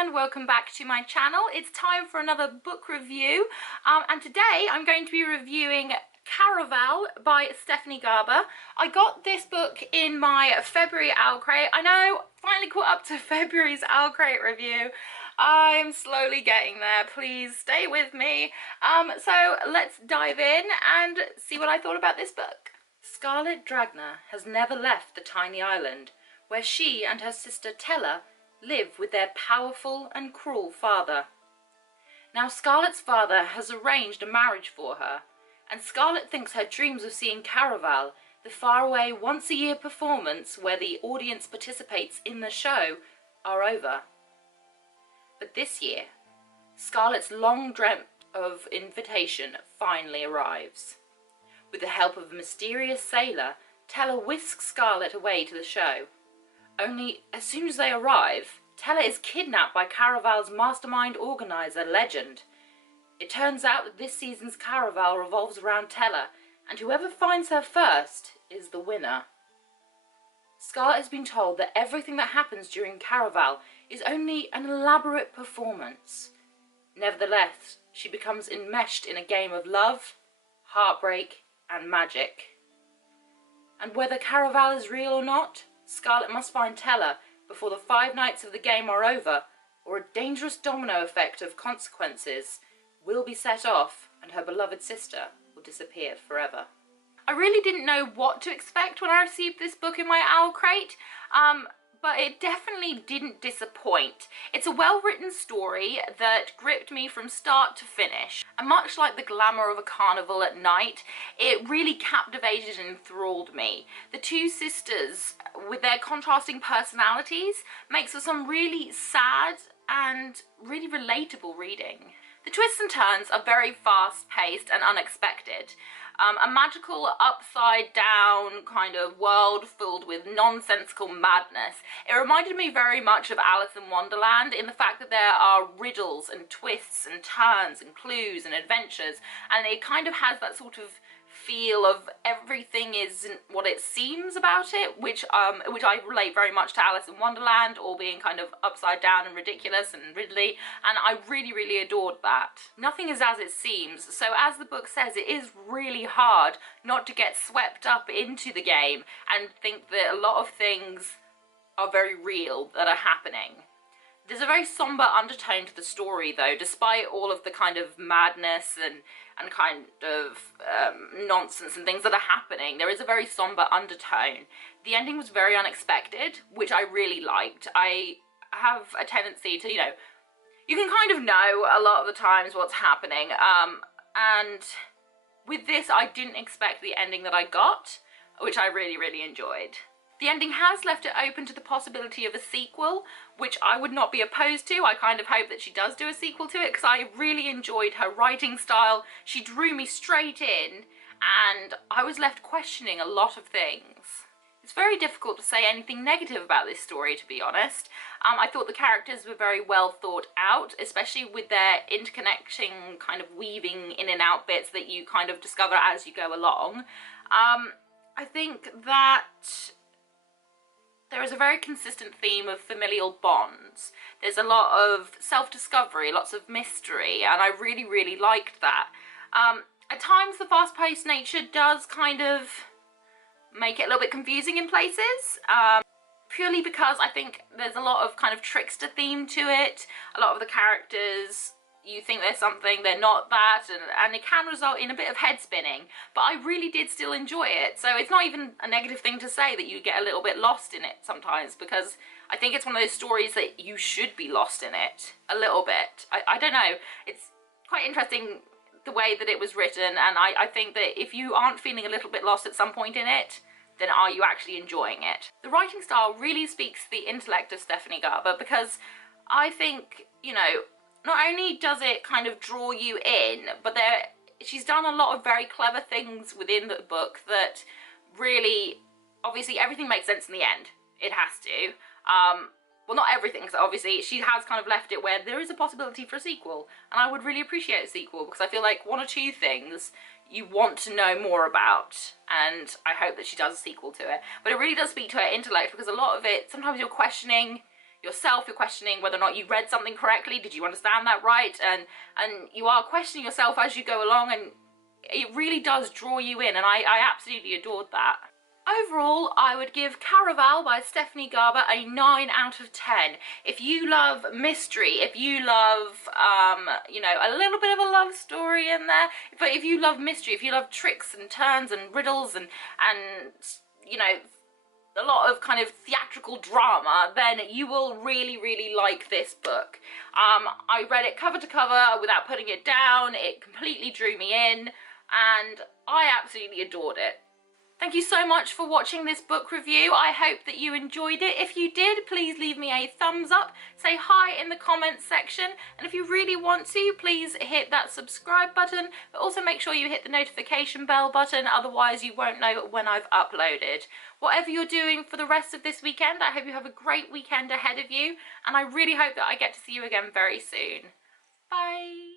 and welcome back to my channel. It's time for another book review, and today I'm going to be reviewing Caraval by Stephanie Garber. I got this book in my February Owl Crate. I know, finally caught up to February's Owl Crate review. I'm slowly getting there, please stay with me. So let's dive in and see what I thought about this book. Scarlet Dragna has never left the tiny island where she and her sister Tella live with their powerful and cruel father. Now Scarlet's father has arranged a marriage for her, and Scarlet thinks her dreams of seeing Caraval, the faraway once-a-year performance where the audience participates in the show, are over. But this year, Scarlet's long-dreamt of invitation finally arrives. With the help of a mysterious sailor, Tella whisks Scarlet away to the show. Only, as soon as they arrive, Tella is kidnapped by Caraval's mastermind organizer, Legend. It turns out that this season's Caraval revolves around Tella, and whoever finds her first is the winner. Scarlet has been told that everything that happens during Caraval is only an elaborate performance. Nevertheless, she becomes enmeshed in a game of love, heartbreak, and magic. And whether Caraval is real or not, Scarlet must find Tella before the 5 nights of the game are over, or a dangerous domino effect of consequences will be set off and her beloved sister will disappear forever. I really didn't know what to expect when I received this book in my Owl Crate, but it definitely didn't disappoint. It's a well-written story that gripped me from start to finish. And much like the glamour of a carnival at night, it really captivated and enthralled me. The two sisters, with their contrasting personalities, makes for some really sad and really relatable reading. The twists and turns are very fast-paced and unexpected. A magical upside-down kind of world filled with nonsensical madness. It reminded me very much of Alice in Wonderland in the fact that there are riddles and twists and turns and clues and adventures, and it kind of has that sort of feel of everything isn't what it seems about it, which I relate very much to Alice in Wonderland, all being kind of upside down and ridiculous and riddly, and I really adored that. Nothing is as it seems, so as the book says, it is really hard not to get swept up into the game and think that a lot of things are very real that are happening. There's a very somber undertone to the story though, despite all of the kind of madness and kind of nonsense and things that are happening. There is a very somber undertone. The ending was very unexpected, which I really liked. I have a tendency to, you can kind of know a lot of the times what's happening, and with this I didn't expect the ending that I got, which I really enjoyed. The ending has left it open to the possibility of a sequel, which I would not be opposed to. I kind of hope that she does do a sequel to it because I really enjoyed her writing style. She drew me straight in and I was left questioning a lot of things. It's very difficult to say anything negative about this story, to be honest. I thought the characters were very well thought out, especially with their interconnecting kind of weaving in and out bits that you kind of discover as you go along. I think that there is a very consistent theme of familial bonds. There's a lot of self-discovery, lots of mystery, and I really liked that. At times the fast-paced nature does kind of make it a little bit confusing in places, purely because I think there's a lot of kind of trickster theme to it. A lot of the characters, you think there's something, they're not that, and it can result in a bit of head spinning, but I really did still enjoy it. So it's not even a negative thing to say that you get a little bit lost in it sometimes, because I think it's one of those stories that you should be lost in it a little bit. I don't know, it's quite interesting the way that it was written, and I think that if you aren't feeling a little bit lost at some point in it, then are you actually enjoying it? The writing style really speaks to the intellect of Stephanie Garber, because I think, not only does it kind of draw you in, but she's done a lot of very clever things within the book that really, obviously everything makes sense in the end. It has to. Well, not everything, because obviously she has kind of left it where there is a possibility for a sequel, and I would really appreciate a sequel, because I feel like 1 or 2 things you want to know more about, and I hope that she does a sequel to it. But it really does speak to her intellect, because a lot of it, sometimes you're questioning yourself, you're questioning whether or not you read something correctly, did you understand that right, and you are questioning yourself as you go along, and it really does draw you in, and I absolutely adored that. Overall, I would give Caraval by Stephanie Garber a 9 out of 10. If you love mystery, if you love, you know, a little bit of a love story in there, but if you love mystery, if you love tricks and turns and riddles and you know, a lot of kind of theatrical drama, then you will really, really like this book. I read it cover to cover without putting it down. It completely drew me in, and I absolutely adored it. Thank you so much for watching this book review. I hope that you enjoyed it. If you did, please leave me a thumbs up, say hi in the comments section, and if you really want to, please hit that subscribe button, but also make sure you hit the notification bell button, otherwise you won't know when I've uploaded. Whatever you're doing for the rest of this weekend, I hope you have a great weekend ahead of you, and I really hope that I get to see you again very soon. Bye!